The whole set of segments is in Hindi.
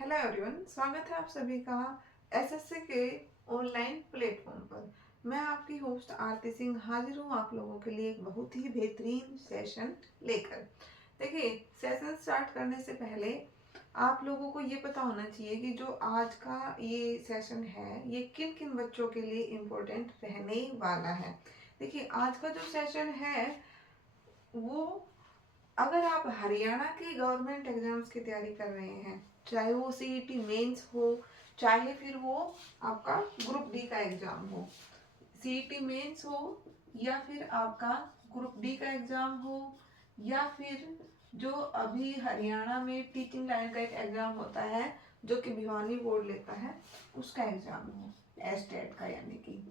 हेलो एवरीवन, स्वागत है आप सभी का एसएससी के ऑनलाइन प्लेटफॉर्म पर। मैं आपकी होस्ट आरती सिंह हाजिर हूँ आप लोगों के लिए एक बहुत ही बेहतरीन सेशन लेकर। देखिए, सेशन स्टार्ट करने से पहले आप लोगों को ये पता होना चाहिए कि जो आज का ये सेशन है ये किन किन बच्चों के लिए इम्पोर्टेंट रहने वाला है। देखिए, आज का जो सेशन है वो, अगर आप हरियाणा के गवर्नमेंट एग्जाम्स की तैयारी कर रहे हैं, चाहे वो सीईटी मेंस हो, चाहे फिर वो आपका ग्रुप डी का एग्जाम हो, सीईटी मेंस हो या फिर आपका ग्रुप डी का एग्जाम हो, या फिर जो अभी हरियाणा में टीचिंग लाइन का एक एग्जाम होता है जो कि भिवानी बोर्ड लेता है, उसका एग्जाम हो, एस्टेट का यानी कि।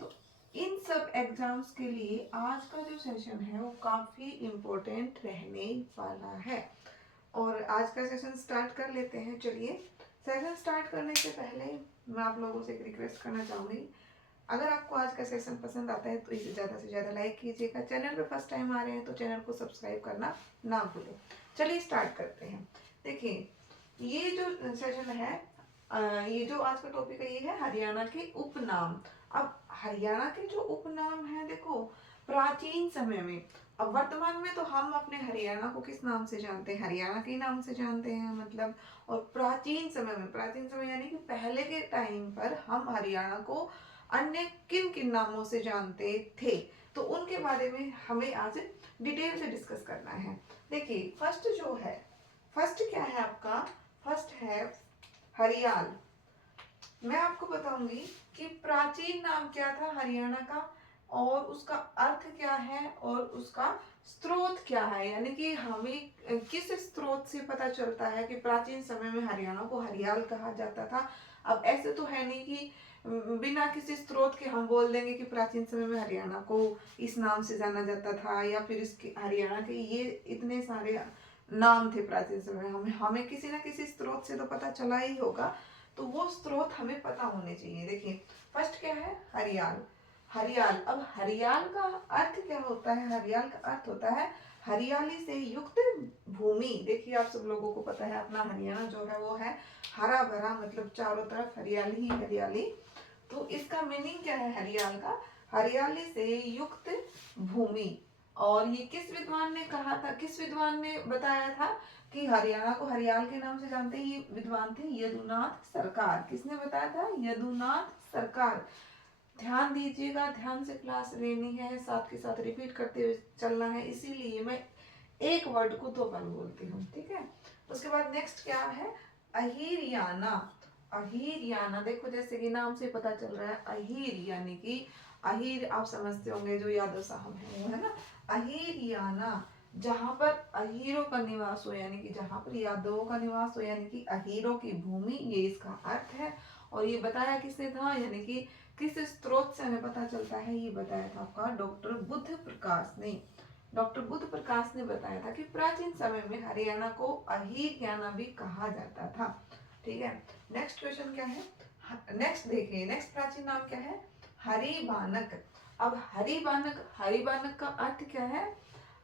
तो इन सब एग्जाम्स के लिए आज का जो सेशन है वो काफ़ी इम्पोर्टेंट रहने वाला है। और आज का सेशन स्टार्ट कर लेते हैं। चलिए, सेशन स्टार्ट करने से पहले मैं आप लोगों से एक रिक्वेस्ट करना चाहूँगी। अगर आपको आज का सेशन पसंद आता है तो इसे ज़्यादा से ज़्यादा लाइक कीजिएगा। चैनल पे फर्स्ट टाइम आ रहे हैं तो चैनल को सब्सक्राइब करना ना भूलें। चलिए स्टार्ट करते हैं। देखिए, ये जो सेशन है, ये जो आज का टॉपिक है ये है हरियाणा के उपनाम। अब हरियाणा के जो उपनाम है, देखो, प्राचीन समय में, अब वर्तमान में तो हम अपने हरियाणा को किस नाम से जानते हैं? हरियाणा के नाम से जानते हैं मतलब। और प्राचीन समय में, प्राचीन समय यानी कि पहले के टाइम पर हम हरियाणा को अन्य किन किन नामों से जानते थे, तो उनके बारे में हमें आज डिटेल से डिस्कस करना है। देखिए, फर्स्ट जो है, फर्स्ट क्या है आपका? फर्स्ट है हरियाल। मैं आपको बताऊंगी कि प्राचीन नाम क्या था हरियाणा का, और उसका अर्थ क्या है, और उसका स्रोत क्या है, यानी कि हमें किस स्रोत से पता चलता है कि प्राचीन समय में हरियाणा को हरियाल कहा जाता था। अब ऐसे तो है नहीं कि बिना किसी स्रोत के हम बोल देंगे कि प्राचीन समय में हरियाणा को इस नाम से जाना जाता था, या फिर इसके हरियाणा के ये इतने सारे नाम थे प्राचीन समय में। हमें हमें किसी ना किसी स्रोत से तो पता चला ही होगा, तो वो स्रोत हमें पता होने चाहिए। देखिए, फर्स्ट क्या है? हरियाल। हरियाल, अब हरियाल का अर्थ क्या होता है? हरियाल का अर्थ होता है हरियाली से युक्त भूमि। देखिए, आप सब लोगों को पता है अपना हरियाणा जो है वो है हरा भरा, मतलब चारों तरफ हरियाली ही हरियाली। तो इसका मीनिंग क्या है हरियाल का? हरियाली से युक्त भूमि। और ये किस विद्वान ने कहा था, किस विद्वान ने बताया था कि हरियाणा को हरियाल के नाम से जानते हैं? ये विद्वान थे यदुनाथ सरकार। किसने बताया था? यदुनाथ सरकार। ध्यान दीजिएगा, ध्यान से क्लास लेनी है, साथ के साथ रिपीट करते हुए चलना है, इसीलिए मैं एक वर्ड को दो बार बोलती हूँ, ठीक है। उसके बाद नेक्स्ट क्या है? अहिरयाना। अहिरयाना, देखो जैसे कि नाम से पता चल रहा है, अहिर यानी कि अहिर आप समझते होंगे जो यादव साहब हैं वो, है ना। अहिरयाना, जहाँ पर अहीरों का निवास हो, यानी कि जहाँ पर यादवों का निवास हो, यानी कि अहीरों की भूमि, ये इसका अर्थ है। और ये बताया किसने था, यानी कि किस स्रोत से हमें पता चलता है? ये बताया था आपका डॉक्टर बुद्ध प्रकाश ने। डॉक्टर बुद्ध प्रकाश ने बताया था कि प्राचीन समय में हरियाणा को अहिरयाना भी कहा जाता था, ठीक है। नेक्स्ट क्वेश्चन क्या है? नेक्स्ट देखिए, नेक्स्ट प्राचीन नाम क्या है? हरिबानक। अब हरिबानक, हरिबानक का अर्थ क्या है?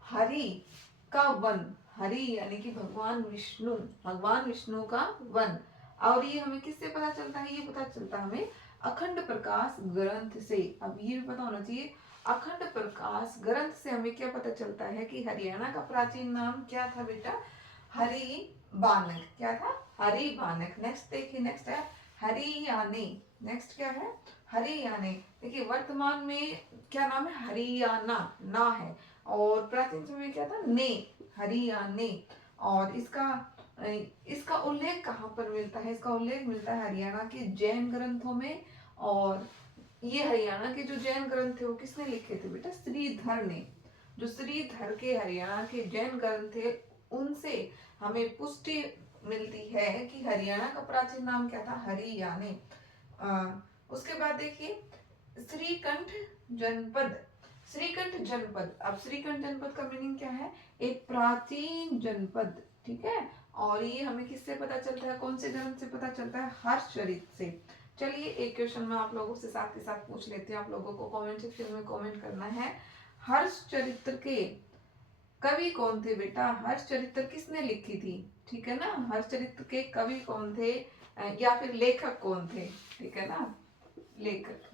हरि का वन। हरि यानी कि भगवान विष्णु, भगवान विष्णु का वन। और ये हमें किससे पता चलता है? ये पता चलता है हमें अखंड प्रकाश ग्रंथ से। अब ये भी पता होना चाहिए, अखंड प्रकाश ग्रंथ से हमें क्या पता चलता है कि हरियाणा का प्राचीन नाम क्या था बेटा? हरि बानक। क्या था? हरि बानक। नेक्स्ट देखिए, नेक्स्ट है हरियाणे। नेक्स्ट क्या है? हरियाणे। देखिए, वर्तमान में क्या नाम है? हरियाणा ना है, और प्राचीन समय में क्या था? ने, हरियाणे। और इसका इसका उल्लेख कहाँ पर मिलता है? इसका उल्लेख मिलता है हरियाणा के जैन ग्रंथों में। और ये हरियाणा के जो जैन ग्रंथ थे वो किसने लिखे थे बेटा? श्रीधर ने। जो श्रीधर के हरियाणा के जैन ग्रंथ थे उनसे हमें पुष्टि मिलती है कि हरियाणा का प्राचीन नाम क्या था? हरियाणे। उसके बाद देखिए, श्रीकंठ जनपद। श्रीकंठ जनपद, अब श्रीकंठ जनपद का मीनिंग क्या है? एक प्राचीन जनपद, ठीक है। और ये हमें किससे पता चलता है? कौन से ग्रंथ से पता चलता है? हर्षचरित से। चलिए, एक क्वेश्चन मैं आप लोगों से साथ के साथ पूछ लेती हूँ, आप लोगों को कमेंट सेक्शन में कमेंट करना है। हर्षचरित्र के कवि कौन थे बेटा? हर्षचरित्र किसने लिखी थी? ठीक है ना, हर चरित्र के कवि कौन थे, या फिर लेखक कौन थे, ठीक है ना, लेखक।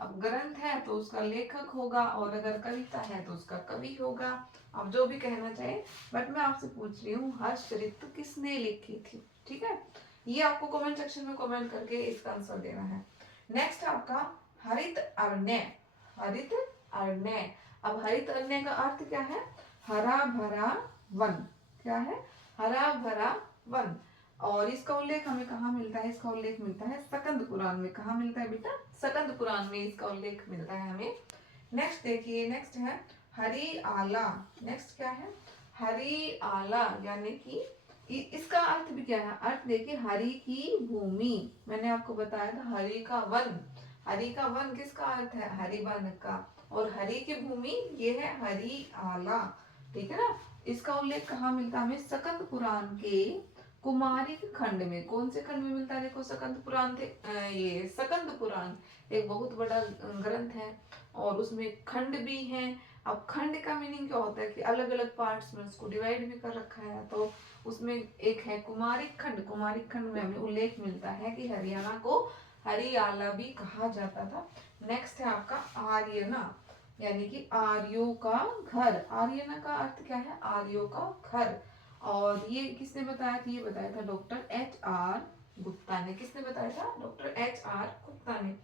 अब ग्रंथ है तो उसका लेखक होगा, और अगर कविता है तो उसका कवि होगा। आप जो भी कहना चाहे, बट मैं आपसे पूछ रही हूँ हर्षचरित किसने लिखी थी, ठीक है। ये आपको कमेंट सेक्शन में कमेंट करके इसका आंसर देना है। नेक्स्ट है आपका हरित अरण्य। हरित अरण्य। अब हरित अरण्य का अर्थ क्या है, हरा भरा वन। क्या है, हरा भरा वन। और इसका उल्लेख हमें कहाँ मिलता है, इसका उल्लेख मिलता है सकंद पुराण में। कहाँ मिलता है बेटा, सकंद पुराण में इसका उल्लेख मिलता है हमें। नेक्स्ट देखिए, नेक्स्ट है हरि आला। नेक्स्ट क्या है, हरि आला, यानी कि इसका अर्थ भी क्या है, अर्थ देखिए हरि की भूमि। मैंने आपको बताया था हरि का वन। हरि का वन किसका अर्थ है, हरि वन का। और हरि की भूमि ये है हरि आला, ठीक है ना। इसका उल्लेख कहाँ मिलता है हमें, सकंद पुराण के कुमारिक खंड में। कौन से खंड में मिलता है, देखो सकंद पुराण थे, ये सकंद पुराण एक बहुत बड़ा ग्रंथ है, और उसमें खंड भी हैं। अब खंड का मीनिंग क्या होता है कि अलग अलग पार्ट्स में उसको डिवाइड भी कर रखा है। तो उसमें एक है कुमारिक खंड। कुमारिक खंड में हमें उल्लेख मिलता है कि हरियाणा को हरियाला भी कहा जाता था। नेक्स्ट है आपका आर्यना, यानी कि आर्यों का घर। आर्यना का अर्थ क्या है, आर्यों का घर। और ये किसने बताया था, ये बताया था डॉक्टर एच आर गुप्ता ने। किसने बताया था, डॉक्टर एच आर गुप्ता ने।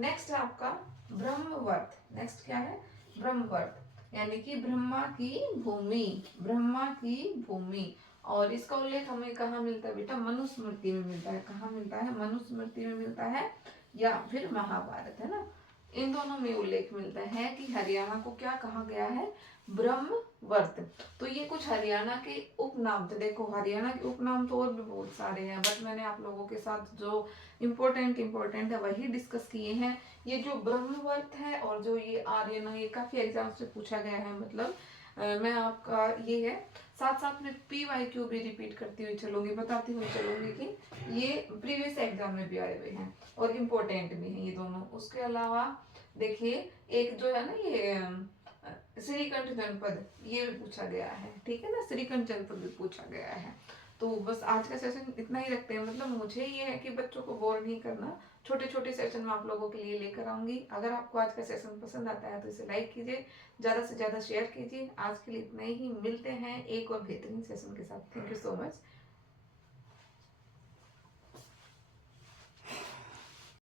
नेक्स्ट है आपका ब्रह्मवर्त। नेक्स्ट क्या है, ब्रह्मवर्त, यानी कि ब्रह्मा की भूमि। ब्रह्मा की भूमि। और इसका उल्लेख हमें कहाँ मिलता है बेटा, मनुस्मृति में मिलता है। कहाँ मिलता है, मनुस्मृति में मिलता है, या फिर महाभारत, है ना। इन दोनों में उल्लेख मिलता है कि हरियाणा को क्या कहा गया है, ब्रह्मवर्त। तो ये कुछ हरियाणा के उपनाम थे। देखो हरियाणा के उपनाम तो और भी बहुत सारे हैं, बट मैंने आप लोगों के साथ जो इम्पोर्टेंट है वही डिस्कस किए हैं। ये जो ब्रह्मवर्त है और जो ये आर्यना, ये काफी एग्जाम से पूछा गया है। मतलब मैं आपका ये है, साथ साथ में PYQ भी रिपीट करती हुई चलूंगी, बताती हुई चलूंगी कि ये प्रीवियस एग्जाम में भी आए हुए हैं और इम्पोर्टेंट भी हैं ये दोनों। उसके अलावा देखिए एक जो है ना ये श्रीकंठ जनपद, ये भी पूछा गया है, ठीक है ना, श्रीकंठ जनपद भी पूछा गया है। तो बस आज का सेशन इतना ही रखते हैं। मतलब मुझे ये है कि बच्चों को बोर नहीं करना, छोटे छोटे सेशन में आप लोगों के लिए लेकर आऊंगी। अगर आपको आज का सेशन पसंद आता है तो इसे लाइक कीजिए, ज़्यादा से ज़्यादा शेयर कीजिए। आज के लिए इतना ही, मिलते हैं एक और बेहतरीन सेशन के साथ। Thank you so much.